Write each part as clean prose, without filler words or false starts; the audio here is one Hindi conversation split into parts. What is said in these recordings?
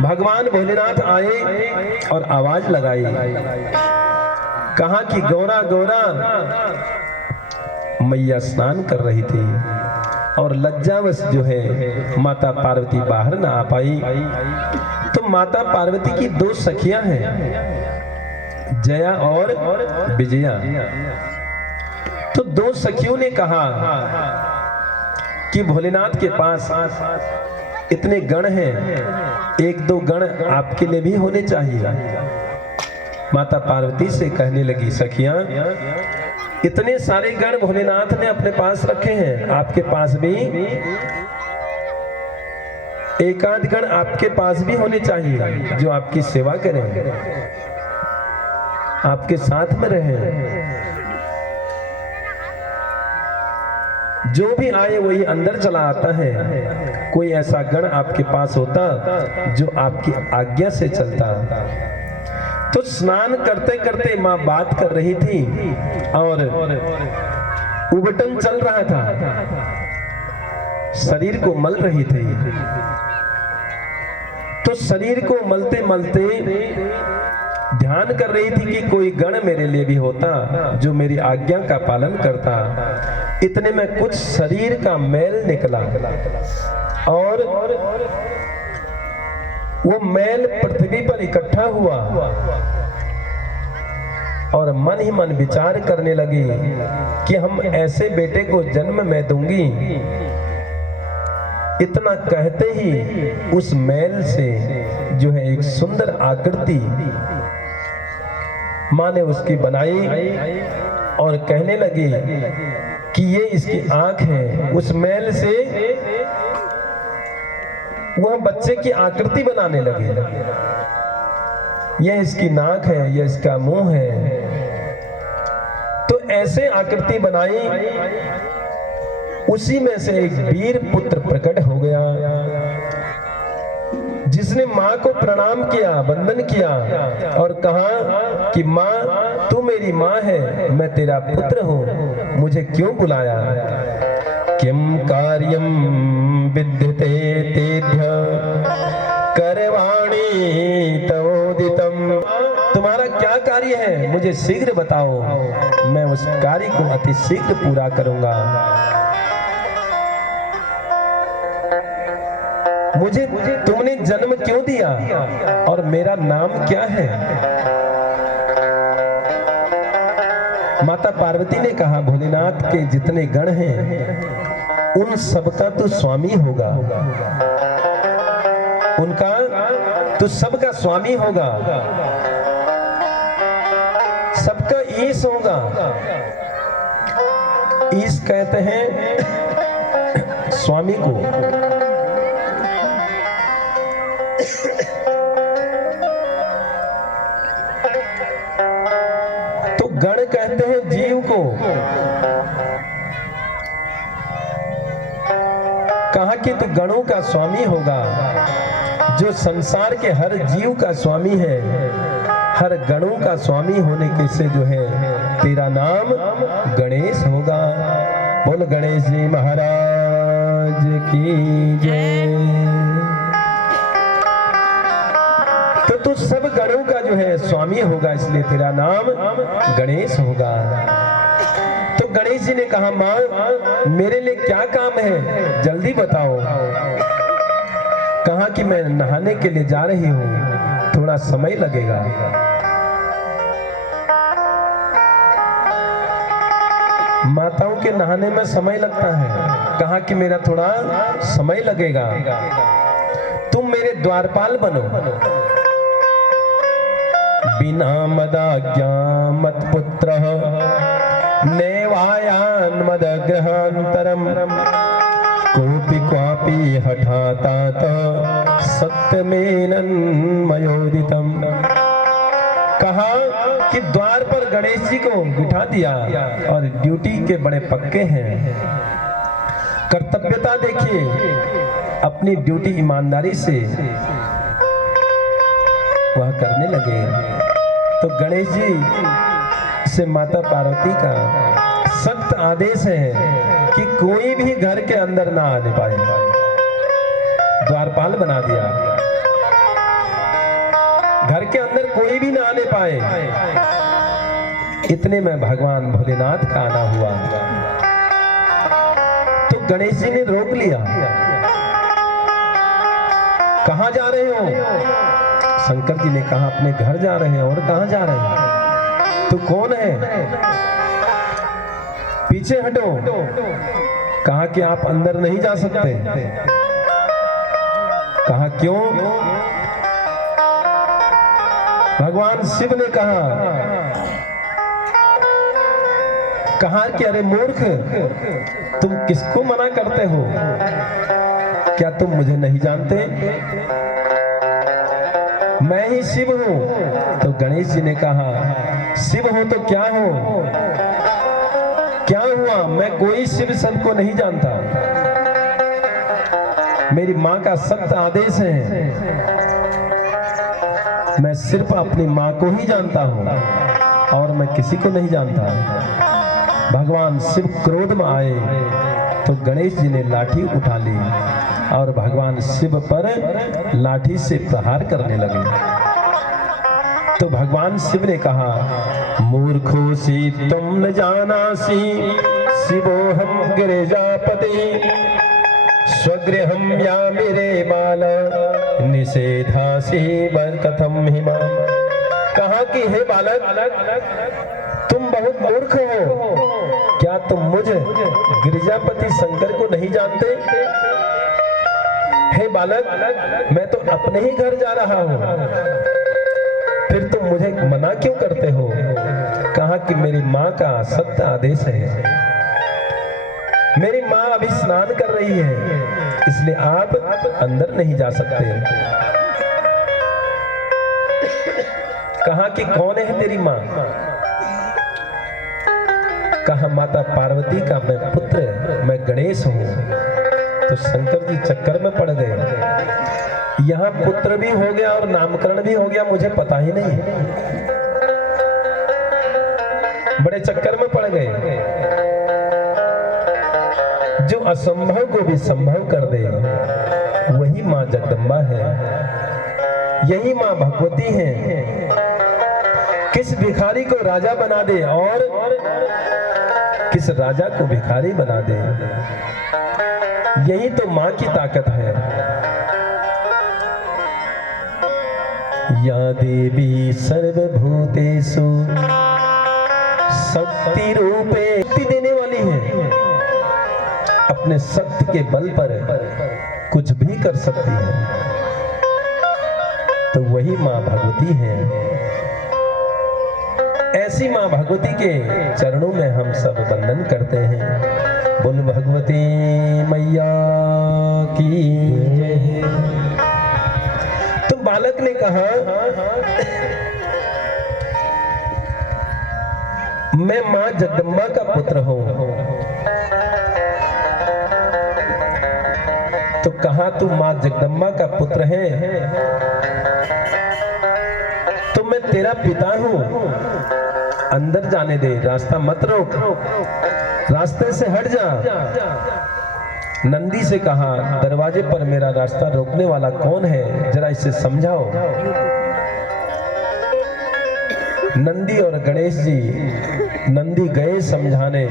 भगवान भोलेनाथ आए और आवाज लगाई, कहा कि गौरा गौरा। मैया स्नान कर रही थी और लज्जावश जो है माता पार्वती बाहर ना आ पाई। तो माता पार्वती की दो सखियां हैं, जया और विजया। तो दो सखियों ने कहा कि भोलेनाथ के पास इतने गण हैं, एक दो गण आपके लिए भी होने चाहिए। माता पार्वती से कहने लगी, सखियां इतने सारे गण भोलेनाथ ने अपने पास रखे हैं, आपके पास भी एक आध गण आपके पास भी होने चाहिए जो आपकी सेवा करें, आपके साथ में रहें। जो भी आए वही अंदर चला आता है। कोई ऐसा गण आपके पास होता जो आपकी आज्ञा से चलता। तो स्नान करते करते मां बात कर रही थी और उबटन चल रहा था, शरीर को मल रही थी। तो शरीर को मलते मलते ध्यान कर रही थी कि कोई गण मेरे लिए भी होता जो मेरी आज्ञा का पालन करता। इतने में कुछ शरीर का मैल निकला और वो मैल पृथ्वी पर इकट्ठा हुआ और मन ही मन विचार करने लगी कि हम ऐसे बेटे को जन्म मैं दूंगी। इतना कहते ही उस मैल से जो है एक सुंदर आकृति मां ने उसकी बनाई और कहने लगी कि ये इसकी आंख है। उस मैल से वह बच्चे की आकृति बनाने लगे। यह इसकी नाक है, यह इसका मुंह है। तो ऐसे आकृति बनाई, उसी में से एक वीर पुत्र प्रकट हो गया जिसने मां को प्रणाम किया, वंदन किया और कहा कि मां तू मेरी मां है, मैं तेरा पुत्र हूं, मुझे क्यों बुलाया। किम कार्यम विद्यते तेभ्य करवाणी तवोदितम। तुम्हारा क्या कार्य है, मुझे शीघ्र बताओ, मैं उस कार्य को अति शीघ्र पूरा करूंगा। मुझे तुमने जन्म क्यों दिया और मेरा नाम क्या है। माता पार्वती ने कहा, भोलेनाथ के जितने गण हैं उन सबका तो स्वामी होगा, उनका तो सबका स्वामी होगा, सबका ईश होगा। ईश कहते हैं स्वामी को। तो गण कहते हैं जीव को। कहा कि तू गणों का स्वामी होगा, जो संसार के हर जीव का स्वामी है, हर गणों का स्वामी होने के से जो है तेरा नाम गणेश होगा। बोल गणेश जी महाराज की जय। तो तू सब गणों का जो है स्वामी होगा, इसलिए तेरा नाम गणेश होगा। तो गणेश जी ने कहा, मां मेरे लिए क्या काम है, जल्दी बताओ। कहा कि मैं नहाने के लिए जा रही हूं, थोड़ा समय लगेगा। माताओं के नहाने में समय लगता है। कहा कि मेरा थोड़ा समय लगेगा, तुम मेरे द्वारपाल बनो। बिना मदाज्ञा मत्पुत्रः नैवायान् मदग्रहान्तरम् कोऽपि क्वापि हठातात सत्यमेनं मयोदितम्। कहा कि द्वार पर गणेश जी को बिठा दिया और ड्यूटी के बड़े पक्के हैं। कर्तव्यता देखिए, अपनी ड्यूटी ईमानदारी से वह करने लगे। तो गणेश जी से माता पार्वती का सख्त आदेश है कि कोई भी घर के अंदर ना आने पाए। द्वारपाल बना दिया। घर के अंदर कोई भी ना आने पाए। इतने में भगवान भोलेनाथ का आना हुआ तो गणेश जी ने रोक लिया। कहां जा रहे हो? शंकर जी ने कहा अपने घर जा रहे हैं। और कहां जा रहे हैं? तू कौन है? पीछे हटो। कहा कि आप अंदर नहीं जा सकते। कहा क्यों? भगवान शिव ने कहा कि अरे मूर्ख, तुम किसको मना करते हो? क्या तुम मुझे नहीं जानते? मैं ही शिव हूं। तो गणेश जी ने कहा शिव हो तो क्या हो? क्या हुआ? मैं कोई शिव सबको नहीं जानता। मेरी मां का सख्त आदेश है। मैं सिर्फ अपनी मां को ही जानता हूं और मैं किसी को नहीं जानता। भगवान शिव क्रोध में आए तो गणेश जी ने लाठी उठा ली और भगवान शिव पर लाठी से प्रहार करने लगे। तो भगवान शिव ने कहा मूर्खो सी तुम न जाना सी, शिवो हम गिरिजापति, स्वगृहम या मेरे बाला, निषेधासी वर कथम हिमा। कहा कि हे बालक, तुम बहुत मूर्ख हो। क्या तुम मुझे गिरिजापति शंकर को नहीं जानते? हे बालक, मैं तो अपने ही घर जा रहा हूं, फिर तुम मुझे मना क्यों करते हो? कहा कि मेरी मां का सख्त आदेश है। मेरी मां अभी स्नान कर रही है, इसलिए आप अंदर नहीं जा सकते। कहा कि कौन है तेरी मां? कहा माता पार्वती का मैं पुत्र, मैं गणेश हूं। तो शंकर जी चक्कर में पड़ गए। यहां पुत्र भी हो गया और नामकरण भी हो गया, मुझे पता ही नहीं। बड़े चक्कर में पड़ गए। जो असंभव को भी संभव कर दे वही मां जगदम्बा है, यही मां भगवती है। किस भिखारी को राजा बना दे और किस राजा को भिखारी बना दे, यही तो मां की ताकत है। या देवी सर्वभूतेषु शक्ति रूपे, शक्ति देने वाली है। अपने शक्ति के बल पर कुछ भी कर सकती है, तो वही मां भगवती है। ऐसी मां भगवती के चरणों में हम सब वंदन करते हैं। बोल भगवती मैया की जय। तो बालक ने कहा मैं मां जगदम्बा का पुत्र हूं। तो कहा तू मां जगदम्बा का पुत्र है तो मैं तेरा पिता हूं, अंदर जाने दे, रास्ता मत रोक, रास्ते से हट जा। नंदी से कहा दरवाजे पर मेरा रास्ता रोकने वाला कौन है, जरा इसे समझाओ। नंदी और गणेश जी, नंदी गए समझाने,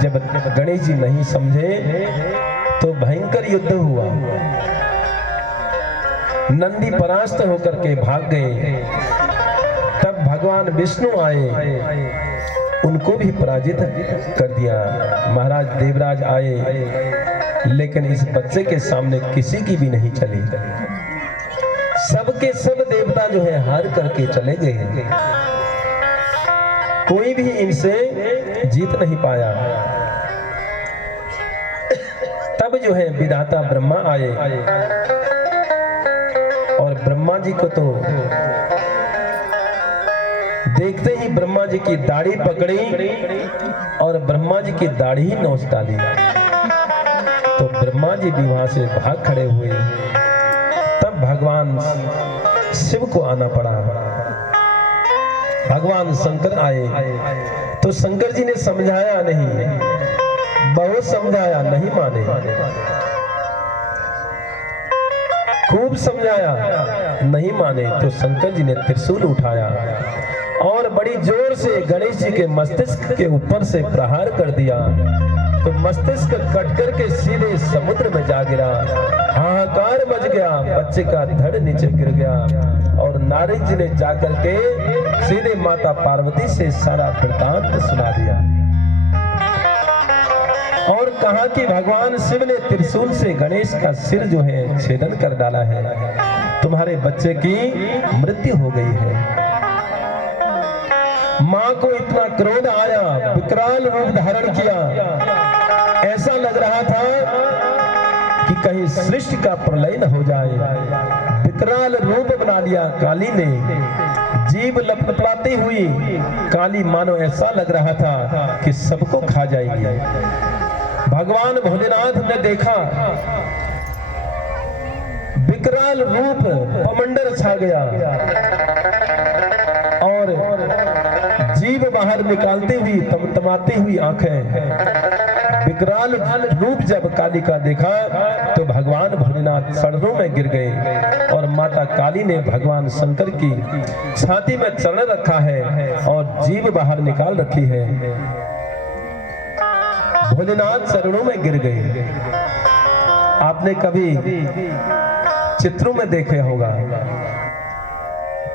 जब गणेश जी नहीं समझे तो भयंकर युद्ध हुआ। नंदी परास्त होकर के भाग गए। तब भगवान विष्णु आए, उनको भी पराजित कर दिया। महाराज देवराज आए, लेकिन इस बच्चे के सामने किसी की भी नहीं चली। सबके सब देवता जो है हार करके चले गए, कोई भी इनसे जीत नहीं पाया। तब जो है विधाता ब्रह्मा आए और ब्रह्मा जी को तो देखते ही ब्रह्मा जी की दाढ़ी पकड़ी और ब्रह्मा जी की दाढ़ी ही नोच डाली। तो ब्रह्मा जी भी वहां से भाग खड़े हुए। तब भगवान शिव को आना पड़ा। भगवान शंकर आए तो शंकर जी ने समझाया नहीं, बहुत समझाया नहीं माने। खूब समझाया, नहीं माने तो शंकर जी ने त्रिशूल उठाया और बड़ी जोर से गणेश जी के मस्तिष्क के ऊपर से प्रहार कर दिया। तो मस्तिष्क कट करके सीधे समुद्र में जा गिरा। हाहाकार मच गया, बच्चे का धड़ नीचे गिर गया और नारद जी ने जाकर के सीधे माता पार्वती से सारा वृत्तांत सुना दिया और कहा कि भगवान शिव ने त्रिशूल से गणेश का सिर जो है छेदन कर डाला है, तुम्हारे बच्चे की मृत्यु हो गई है। मां को इतना क्रोध आया, विकराल रूप धारण किया, ऐसा लग रहा था कि कहीं सृष्टि का प्रलय न हो जाए। विकराल रूप बना लिया काली ने, जीभ लपलपाती हुई काली मानो ऐसा लग रहा था कि सबको खा जाएगी। भगवान भोलेनाथ ने देखा विकराल रूप, पमंडर छा गया और जीभ बाहर निकालती हुई, तमतमाती हुई आंखें। विकराल रूप जब काली का देखा तो भगवान भोलेनाथ चरणों में गिर गए और माता काली ने भगवान शंकर की छाती में चरण रखा है और जीभ बाहर निकाल रखी है। भोलेनाथ चरणों में गिर गए। आपने कभी चित्रों में देखे होगा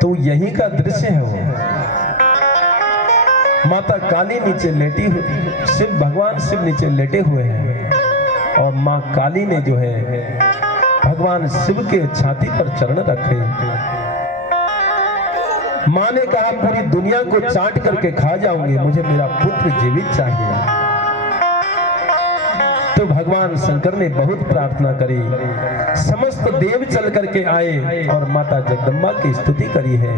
तो यही का दृश्य है वो। माता काली नीचे लेटी हुई, भगवान शिव नीचे लेटे हुए हैं और माँ काली ने जो है भगवान शिव के छाती पर चरण रखे। माँ ने कहा पूरी दुनिया को चाट करके खा जाऊंगी, मुझे मेरा पुत्र जीवित चाहिए। तो भगवान शंकर ने बहुत प्रार्थना करी, समस्त देव चल करके आए और माता जगदम्बा की स्तुति करी है।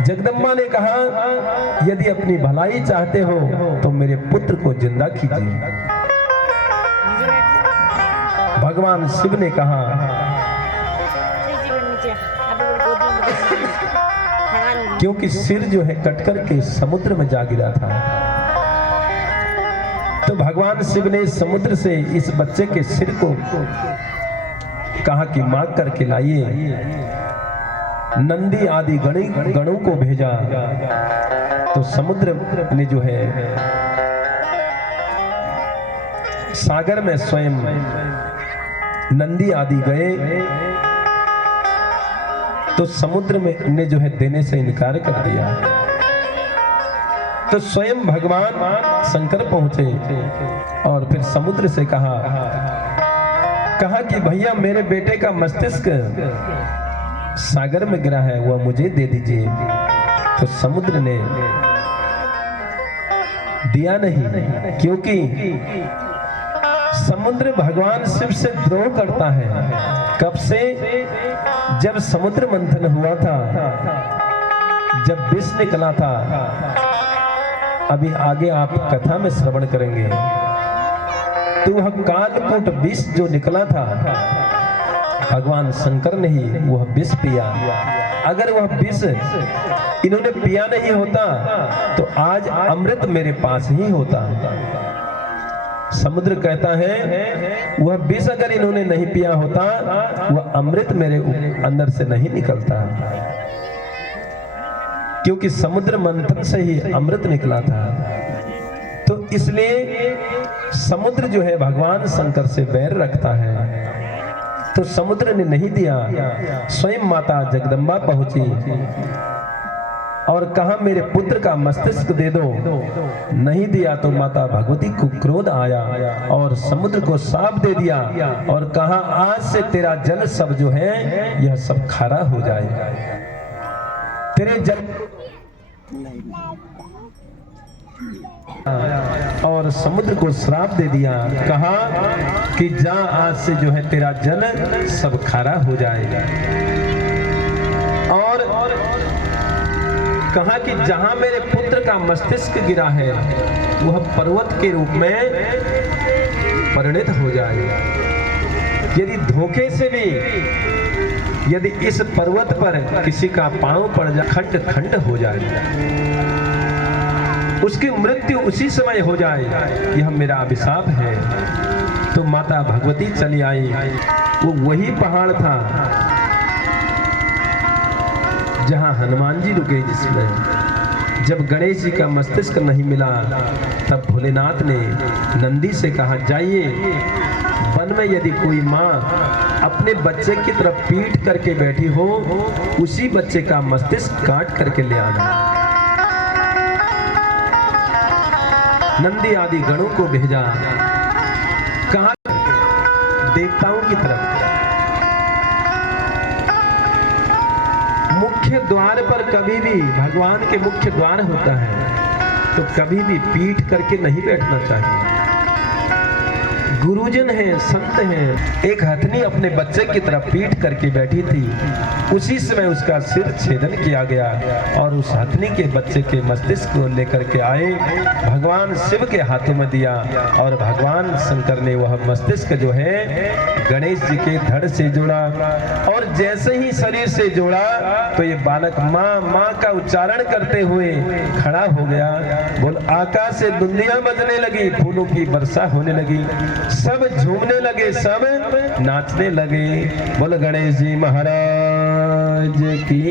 जगदम्बा ने कहा यदि अपनी भलाई चाहते हो तो मेरे पुत्र को जिंदा कीजिए। भगवान शिव ने कहा क्योंकि सिर जो है कटकर के समुद्र में जा गिरा था, तो भगवान शिव ने समुद्र से इस बच्चे के सिर को कहा कि मांग करके लाइए। नंदी आदि गणों को भेजा तो समुद्र ने जो है सागर में स्वयं नंदी आदि गए तो समुद्र में ने जो है देने से इनकार कर दिया। तो स्वयं भगवान शंकर पहुंचे और फिर समुद्र से कहा कि भैया मेरे बेटे का मस्तिष्क सागर में गिरा है, वह मुझे दे दीजिए। तो समुद्र ने दिया नहीं, क्योंकि समुद्र भगवान शिव से द्रोह करता है। कब से? जब समुद्र मंथन हुआ था, जब विष निकला था, अभी आगे आप कथा में श्रवण करेंगे, तो वह कालकूट विष जो निकला था भगवान शंकर ने ही वह विष पिया। अगर वह विष इन्होंने पिया नहीं होता तो आज अमृत मेरे पास ही होता। समुद्र कहता है वह विष अगर इन्होंने नहीं पिया होता, वह अमृत मेरे अंदर से नहीं निकलता, क्योंकि समुद्र मंथन से ही अमृत निकला था। तो इसलिए समुद्र जो है भगवान शंकर से बैर रखता है। तो समुद्र ने नहीं दिया, स्वयं माता जगदम्बा पहुंची और कहा मेरे पुत्र का मस्तिष्क दे दो। नहीं दिया तो माता भगवती को क्रोध आया और समुद्र को साफ दे दिया और कहा आज से तेरा जल सब जो है यह सब खारा हो जाए। तेरे जल और समुद्र को श्राप दे दिया, कहा कि जा आज से जो है तेरा जल सब खारा हो जाएगा। और कहा कि जहां मेरे पुत्र का मस्तिष्क गिरा है वह पर्वत के रूप में परिणत हो जाएगा। यदि धोखे से भी यदि इस पर्वत पर किसी का पांव पड़ जाए, खंड खंड हो जाए, उसकी मृत्यु उसी समय हो जाए, यह मेरा अभिशाप है। तो माता भगवती चली आई वो वही पहाड़ था जहां हनुमान जी रुके, जिसमें जब गणेश जी का मस्तिष्क नहीं मिला तब भोलेनाथ ने नंदी से कहा, जाइए वन में यदि कोई माँ अपने बच्चे की तरफ पीठ करके बैठी हो, उसी बच्चे का मस्तिष्क काट करके ले आना। नंदी आदि गणों को भेजा, कहा देवताओं की तरफ। मुख्य द्वार पर कभी भी, भगवान के मुख्य द्वार होता है तो कभी भी पीठ करके नहीं बैठना चाहिए। गुरुजन हैं, संत हैं। एक हथनी अपने बच्चे की तरफ पीठ करके बैठी थी, उसी समय उसका सिर छेदन किया गया और उस हथनी के बच्चे के मस्तिष्क को लेकर के आए, भगवान शिव के हाथों में दिया और भगवान शंकर ने वह मस्तिष्क जो है गणेश जी के धड़ से जोड़ा और जैसे ही शरीर से जोड़ा तो ये बालक माँ माँ का उच्चारण करते हुए खड़ा हो गया। बोल, आकाश से दुनिया बजने लगी, फूलों की वर्षा होने लगी, सब झूमने लगे, सब नाचने लगे। बोल गणेश जी महाराज की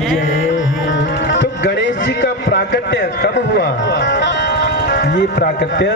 जय। तो गणेश जी का प्राकट्य कब हुआ? ये प्राकट्य